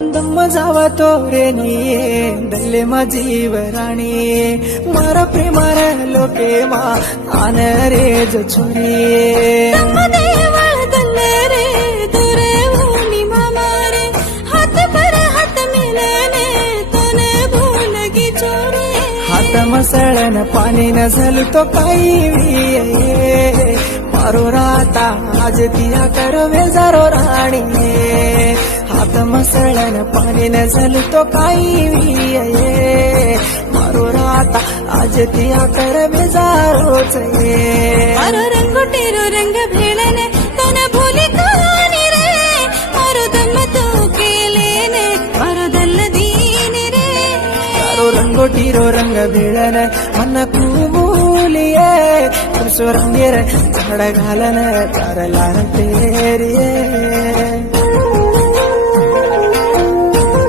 दम्म जावा तोरे निये दल्ले मा जीवराणी मारा प्रेमार लोके मा आन रे जो छोरी हात मसळन पाणी न झालं तो काही मारो राता आज दिया करो बेजारो राणी हात मसळन पाणी न झालं तो काही मारो राता आज दिया कर बेजारोच मारो रंगोटेरो रंग भेळने तन भूली कहानी रे मारो दम तो केलेने मारो दल्ल दीनी रे मारो रंगोटीरो रंग भेळन मन कुबुलिये सुरंगेर झाड घालन करला तेरिये